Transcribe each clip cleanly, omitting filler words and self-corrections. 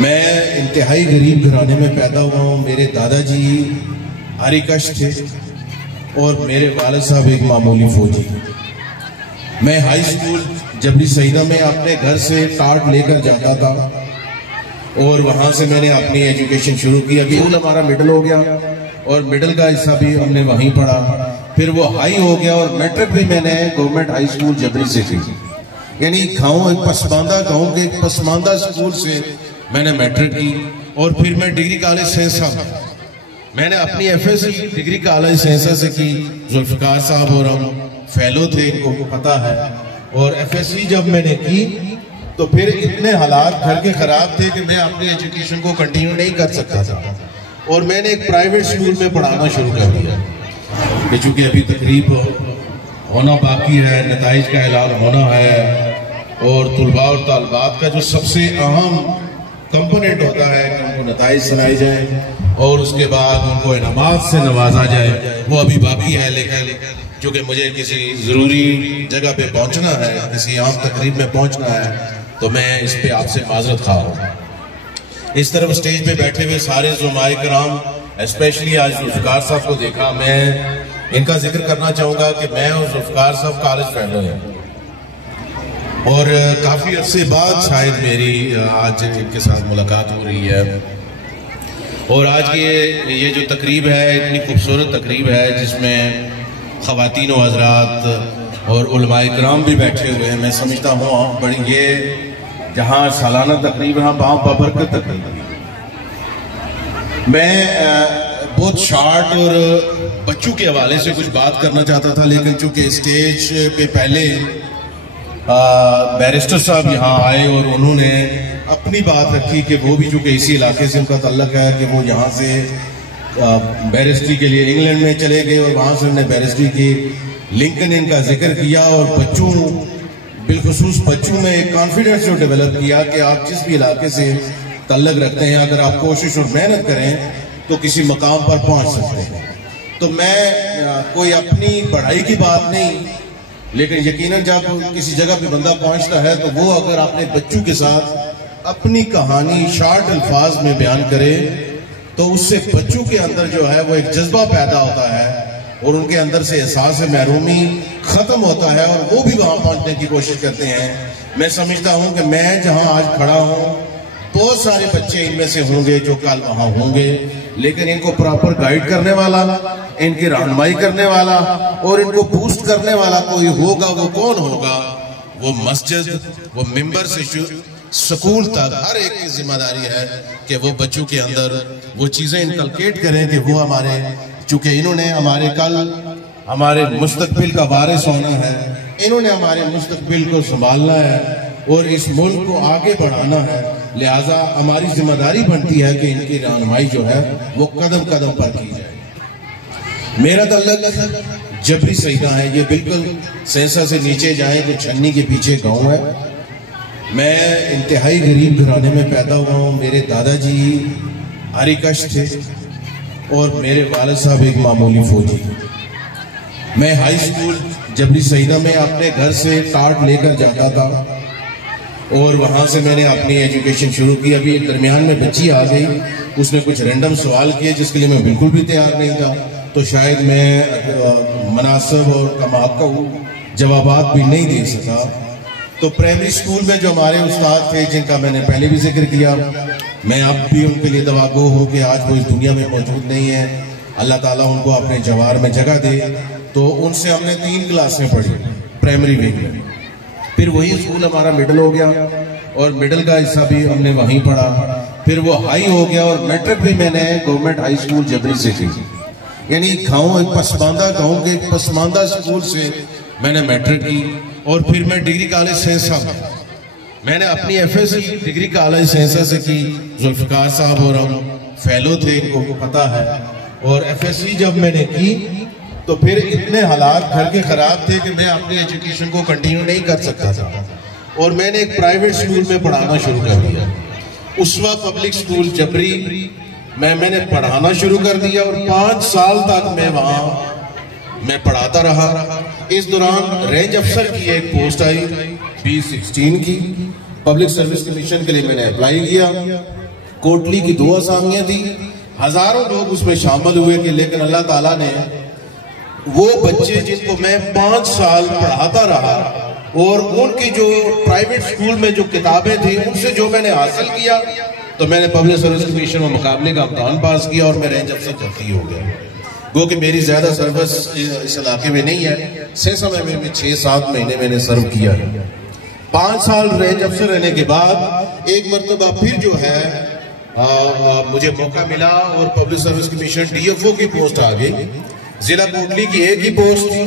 मैं इंतहाई गरीब घराने में पैदा हुआ हूँ। मेरे दादाजी आरिकश थे और मेरे वालिद साहब एक मामूली फौजी। मैं हाई स्कूल जबरी सईदा में अपने घर से कार्ड लेकर जाता था और वहाँ से मैंने अपनी एजुकेशन शुरू की। अभी हमारा मिडिल हो गया और मिडिल का हिस्सा भी हमने वहीं पढ़ा, फिर वो हाई हो गया और मैट्रिक भी मैंने गवर्नमेंट हाई स्कूल जबरी से की। यानी गाँव एक पसमानदा गाँव के एक पसमानदा स्कूल से मैंने मैट्रिक की और फिर मैं डिग्री कॉलेज सेंसा में मैंने अपनी एफएससी डिग्री कॉलेज सेंसा से की। जुल्फिकार साहब और हम फेलो थे, इनको पता है। और एफएससी जब मैंने की तो फिर इतने हालात घर के खराब थे कि मैं अपनी एजुकेशन को कंटिन्यू नहीं कर सकता था और मैंने एक प्राइवेट स्कूल में पढ़ाना शुरू कर दिया। चूंकि अभी तकरीब होना बाकी है, नताइज का ऐलान होना है और तुलबा और तालबात का जो सबसे अहम कंपोनेंट होता है कि उनको नताइज सुनाई जाए और उसके बाद उनको इनामात से नवाजा जाए, वो अभी बाकी है। लेकिन चूंकि मुझे किसी ज़रूरी जगह पे पहुंचना है, किसी आम तकरीब में पहुंचना है, तो मैं इस पे आपसे माजरत खा हूँ। इस तरफ स्टेज पे बैठे हुए सारे ज़ुमाए कराम, स्पेशली आज जुल्फिकार साहब को देखा, मैं इनका जिक्र करना चाहूँगा कि मैं और जुल्फिकार साहब कॉलेज फेलो हैं और काफ़ी अरसे बाद शायद मेरी आज इनके साथ मुलाकात हो रही है। और आज ये जो तकरीब है इतनी खूबसूरत तकरीब है जिसमें ख़वातीन व हज़रात और उलमाए किराम भी बैठे हुए हैं। मैं समझता हूँ बड़ी ये जहाँ सालाना तकरीब है वहाँ बाबरकत तकरीब है। मैं बहुत शार्ट और बच्चों के हवाले से कुछ बात करना चाहता था, लेकिन चूँकि स्टेज पे पहले बैरिस्टर साहब यहाँ आए और उन्होंने अपनी बात रखी कि वो भी चूँकि इसी इलाके से उनका तल्लक है कि वो यहाँ से बैरिस्ट्री के लिए इंग्लैंड में चले गए और वहाँ से उन्होंने बैरिस्ट्री की लिंकन इनका जिक्र किया और बच्चों बिलखुसूस बच्चों में एक कॉन्फिडेंस जो डेवलप किया कि आप जिस भी इलाके से तल्लक रखते हैं, अगर आप कोशिश और मेहनत करें तो किसी मकाम पर पहुँच सकते हैं। तो मैं कोई अपनी पढ़ाई की बात नहीं, लेकिन यकीनन जब किसी जगह पे बंदा पहुंचता है तो वो अगर अपने बच्चों के साथ अपनी कहानी शार्ट अल्फाज में बयान करे तो उससे बच्चों के अंदर जो है वो एक जज्बा पैदा होता है और उनके अंदर से एहसास महरूमी खत्म होता है और वो भी वहां पहुंचने की कोशिश करते हैं। मैं समझता हूं कि मैं जहां आज खड़ा हूं बहुत सारे बच्चे इनमें से होंगे जो कल वहां होंगे, लेकिन इनको प्रॉपर गाइड करने वाला, इनकी रहनुमाई करने वाला और इनको बूस्ट करने वाला कोई होगा। वो कौन होगा? वो मस्जिद, वो मिंबर से स्कूल तक हर एक की जिम्मेदारी है कि वो बच्चों के अंदर वो चीजें इनकलकेट करें कि वो हमारे, चूंकि इन्होंने हमारे कल हमारे मुस्तकबिल का वारिस होना है, इन्होंने हमारे मुस्तकबिल को संभालना है और इस मुल्क को आगे बढ़ाना है। लिहाजा हमारी जिम्मेदारी बनती है कि इनकी रहनुमाई जो है वो कदम कदम पर की जाए। मेरा तल्लक जबरी सईदा है, ये बिल्कुल सेंसा से नीचे जाए तो छन्नी के पीछे गांव है। मैं इंतहाई गरीब घराने में पैदा हुआ हूँ। मेरे दादाजी आरिकश थे और मेरे वालिद साहब एक मामूली फौजी। मैं हाई स्कूल जबरी सईदा में अपने घर से कार्ड लेकर जाता था और वहाँ से मैंने अपनी एजुकेशन शुरू की। अभी दरमियान में बच्ची आ गई, उसने कुछ रैंडम सवाल किए जिसके लिए मैं बिल्कुल भी तैयार नहीं था, तो शायद मैं मुनासिब और कमाका जवाबात भी नहीं दे सका। तो प्राइमरी स्कूल में जो हमारे उस्ताद थे जिनका मैंने पहले भी जिक्र किया, मैं अब भी उनके लिए दुआगो हूँ कि आज वो इस दुनिया में मौजूद नहीं है, अल्लाह ताला उनको अपने जवार में जगह दे। तो उनसे हमने 3 क्लासें पढ़ी प्राइमरी विंग में, फिर वही स्कूल हमारा मिडिल हो गया और मिडिल का हिस्सा भी हमने वहीं पढ़ा, फिर वो हाई हो गया और मैट्रिक भी मैंने गवर्नमेंट हाई स्कूल जबरी से की। यानी गाँव एक पसमानदा गाँव के एक पसमानदा स्कूल से मैंने मैट्रिक की और फिर मैं डिग्री कॉलेज सेंसा में मैंने अपनी एफएससी डिग्री कॉलेज सेंसा से की। जुल्फिकार साहब और हम फेलो थे, इनको पता है। और एफएससी जब मैंने की तो फिर इतने हालात घर के खराब थे कि मैं अपनी एजुकेशन को कंटिन्यू नहीं कर सकता था और मैंने एक प्राइवेट स्कूल में पढ़ाना शुरू कर दिया। उसवा पब्लिक स्कूल जबरी मैंने पढ़ाना शुरू कर दिया और 5 साल तक मैं वहाँ मैं पढ़ाता रहा। इस दौरान रेंज अफसर की एक पोस्ट आई B16 की, पब्लिक सर्विस कमीशन के लिए मैंने अप्लाई किया कोटली की 2 असामियां थी, हजारों लोग उसमें शामिल हुए कि लेकिन अल्लाह ताला ने वो बच्चे जिनको मैं 5 साल पढ़ाता रहा और उनकी जो प्राइवेट स्कूल में जो किताबें थी उनसे जो मैंने हासिल किया, तो मैंने पब्लिक सर्विस कमीशन में मुकाबले का इम्तहान पास किया और मैं रेंज अफसर भर्ती हो गया। वो कि मेरी ज्यादा सर्विस इस इलाके में नहीं है, से समय में 6-7 महीने मैंने सर्व किया। 5 साल रेंज अफसर रहने के बाद एक मरतबा फिर जो है मुझे मौका मिला और पब्लिक सर्विस कमीशन DFO की पोस्ट आ गई। जिला कोटली की एक ही पोस्ट थी,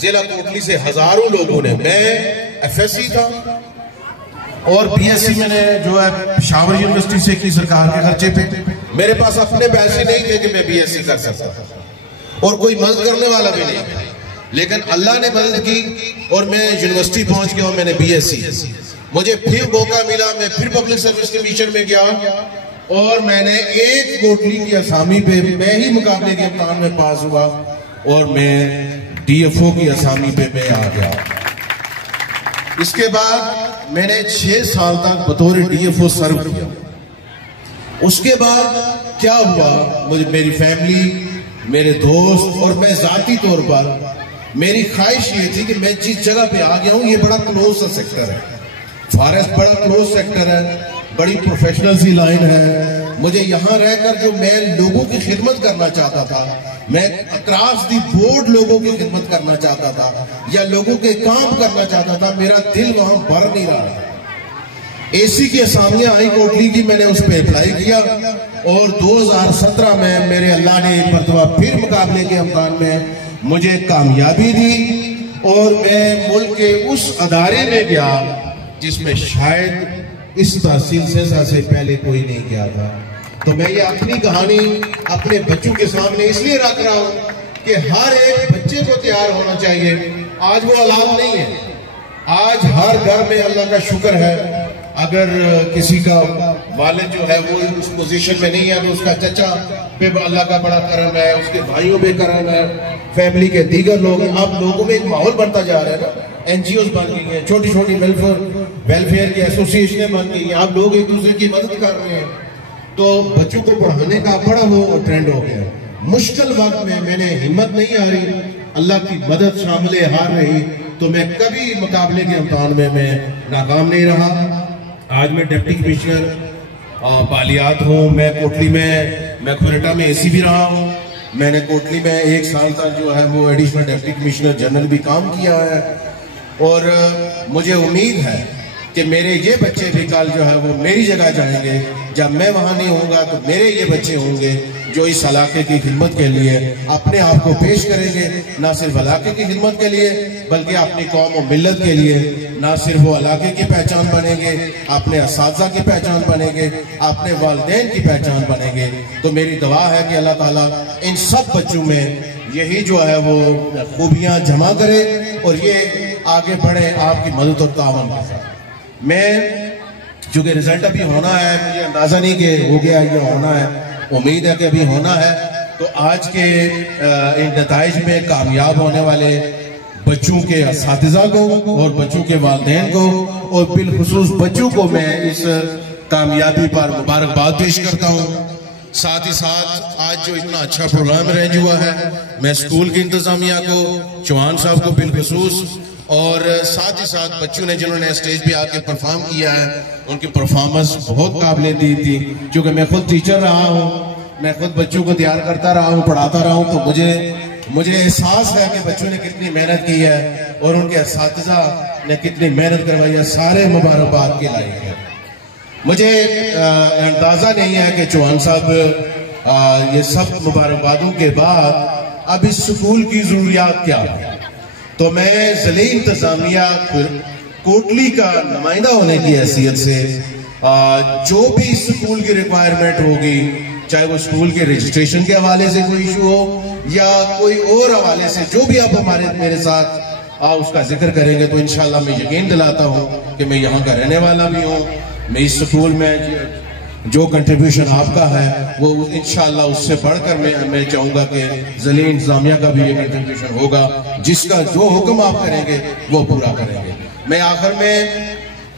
जिला कोटली से हजारों लोगों ने, मैं FSC था और BSc मैंने जो है पेशावर यूनिवर्सिटी से की सरकार के खर्चे पे। मेरे पास अपने पैसे नहीं थे कि मैं BSc कर सकता और कोई मदद करने वाला भी नहीं, लेकिन अल्लाह ने मदद की और मैं यूनिवर्सिटी पहुंच गया और मैंने BSc। मुझे फिर मौका मिला, मैं फिर पब्लिक सर्विस कमीशन में गया और मैंने एक कोटली की असामी पे मैं ही मुकाबले के इम्तहान में पास हुआ और मैं DFO की असामी पे मैं आ गया। इसके बाद मैंने 6 साल तक बतौर DFO सर्व किया। उसके बाद क्या हुआ, मुझे मेरी फैमिली, मेरे दोस्त और मैं जाती तौर पर मेरी ख्वाहिश ये थी कि मैं जिस जगह पे आ गया हूं ये बड़ा क्लोज सा सेक्टर है, फॉरेस्ट बड़ा क्लोज सेक्टर है, बड़ी प्रोफेशनल सी लाइन है। मुझे यहाँ रहकर जो मैं लोगों की खिदमत करना चाहता था, मैं अक्रॉस दी बोर्ड लोगों की खिदमत करना चाहता था या लोगों के काम करना चाहता था, मेरा दिल वहां भर नहीं रहा। AC की असामियां आई कोटली की, मैंने उस पर अप्लाई किया और 2017 में मेरे अल्लाह ने एक मरतबा फिर मुकाबले के इम्तहान में मुझे कामयाबी दी और मैं मुल्क के उस अदारे में गया जिसमें शायद इस तहसील से पहले कोई नहीं गया था। तो मैं ये अपनी कहानी अपने बच्चों के सामने इसलिए रख रहा हूं कि हर एक बच्चे को तैयार होना चाहिए। आज वो हालात नहीं है, आज हर घर में अल्लाह का शुक्र है, अगर किसी का वालिद जो है वो उस पोजीशन में नहीं है तो उसका चचा पे अल्लाह का बड़ा करम है, उसके भाइयों पे करम है, फैमिली के दीगर लोग। अब लोगों में एक माहौल बनता जा रहा है ना, NGOs बन गई हैं, छोटी छोटी वेलफेयर की एसोसिएशनें बन गई हैं, आप लोग एक दूसरे की मदद कर रहे हैं, तो बच्चों को पढ़ाने का बड़ा वो ट्रेंड हो गया। मुश्किल वक्त में मैंने हिम्मत नहीं हारी, अल्लाह की मदद शामिल हार रही, तो मैं कभी मुकाबले के इम्तहान में मैं नाकाम नहीं रहा। आज मैं डिप्टी कमिश्नर बालियात हूँ, मैं कोटली में, मैं खुरेटा में AC भी रहा हूँ, मैंने कोटली में 1 साल तक जो है वो एडिशनल डिप्टी कमिश्नर जनरल भी काम किया है और मुझे उम्मीद है कि मेरे ये बच्चे भी कल जो है वो मेरी जगह जाएंगे। जब मैं वहां नहीं होऊंगा तो मेरे ये बच्चे होंगे जो इस इलाके की खिदमत के लिए अपने आप को पेश करेंगे, ना सिर्फ इलाके की खिदमत के लिए बल्कि अपनी कौम और मिल्लत के लिए। ना सिर्फ वो इलाके की पहचान बनेंगे, अपने असातिज़ा की पहचान बनेंगे, अपने वालिदैन की पहचान बनेंगे। तो मेरी दुआ है कि अल्लाह ताला इन सब बच्चों में यही जो है वो खूबियां जमा करे और ये आगे बढ़े आपकी मदद और तावन के साथ। मैं चूंकि रिजल्ट अभी होना है, मुझे अंदाजा नहीं कि हो गया या होना है, उम्मीद है कि अभी होना है, तो आज के इन नताइज में कामयाब होने वाले बच्चों के असातिज़ा को और बच्चों के वालिदैन को और बिलखुसूस बच्चों को मैं इस कामयाबी पर मुबारकबाद पेश करता हूँ। साथ ही साथ आज जो इतना अच्छा प्रोग्राम अरेंज हुआ है, मैं स्कूल की इंतजामिया को, चौहान साहब को बिलखुसूस और साथ ही साथ बच्चों ने जिन्होंने स्टेज पे आके परफॉर्म किया है, उनकी परफॉर्मेंस बहुत काबिल दी थी। क्योंकि मैं खुद टीचर रहा हूँ, मैं खुद बच्चों को तैयार करता रहा हूँ, पढ़ाता रहा हूँ, तो मुझे एहसास है कि बच्चों ने कितनी मेहनत की है और उनके असातिज़ा ने कितनी मेहनत करवाई है। सारे मुबारकबाद के लायक है। मुझे अंदाजा नहीं है कि चौहान साहब ये सब मुबारकबादों के बाद अब इस स्कूल की जरूरियात क्या है, तो मैं ज़िले इंतजामिया कोटली का नुमाइंदा होने की हैसियत से जो भी स्कूल की रिक्वायरमेंट होगी, चाहे वो स्कूल के रजिस्ट्रेशन के हवाले से कोई इशू हो या कोई और हवाले से, जो भी आप मेरे साथ उसका जिक्र करेंगे तो इंशाल्लाह मैं यकीन दिलाता हूँ कि मैं यहाँ का रहने वाला भी हूँ। मैं इस स्कूल में जो कंट्रीब्यूशन आपका है वो इंशाल्लाह उससे बढ़कर मैं चाहूंगा कि ज़िले इंतजामिया का भी ये कंट्रीब्यूशन होगा, जिसका जो हुक्म आप करेंगे वो पूरा करेंगे। मैं आखिर में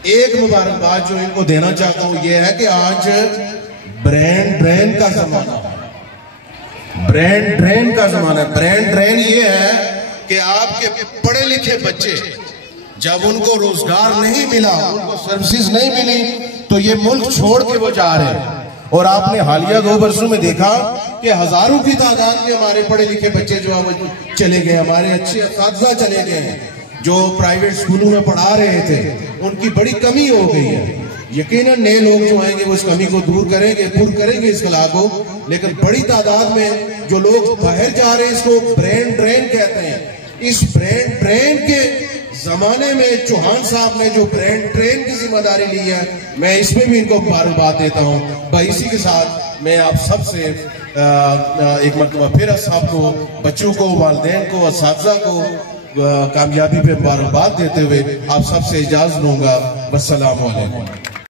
एक मुबारकबाद जो इनको देना चाहता हूँ ये है कि आज ब्रेन ड्रेन का जमाना है। ब्रेन ड्रेन का जमाना है। ब्रेन ड्रेन ये है कि आपके पढ़े लिखे बच्चे जब उनको रोजगार नहीं मिला, उनको सर्विसेज नहीं मिली, तो ये मुल्क छोड़ के वो जा रहे हैं। और आपने हालिया 2 वर्षों में देखा कि हजारों की तादाद में हमारे पढ़े लिखे बच्चे जो है वो चले गए, हमारे अच्छे असातिज़ा चले गए हैं जो प्राइवेट स्कूलों में पढ़ा रहे थे, उनकी बड़ी कमी हो गई है। यकीनन नए लोग जो आएंगे वो इस कमी को दूर करेंगे इस कला को, लेकिन बड़ी तादाद में जो लोग बाहर जा रहे हैं, इसको ब्रेन ड्रेन कहते हैं। इस ब्रेन ड्रेन के जमाने में चौहान साहब ने जो ब्रेन ड्रेन की जिम्मेदारी ली है, मैं इसमें भी इनको मुबारकबाद देता हूँ। भाई इसी के साथ मैं आप सबसे एक मरतबा फिर साहब को, बच्चों को, वालिदैन को, असातिज़ा को कामयाबी पे मुबारकबाद देते हुए आप सबसे इजाजत लूंगा। वस्सलाम वालेकुम।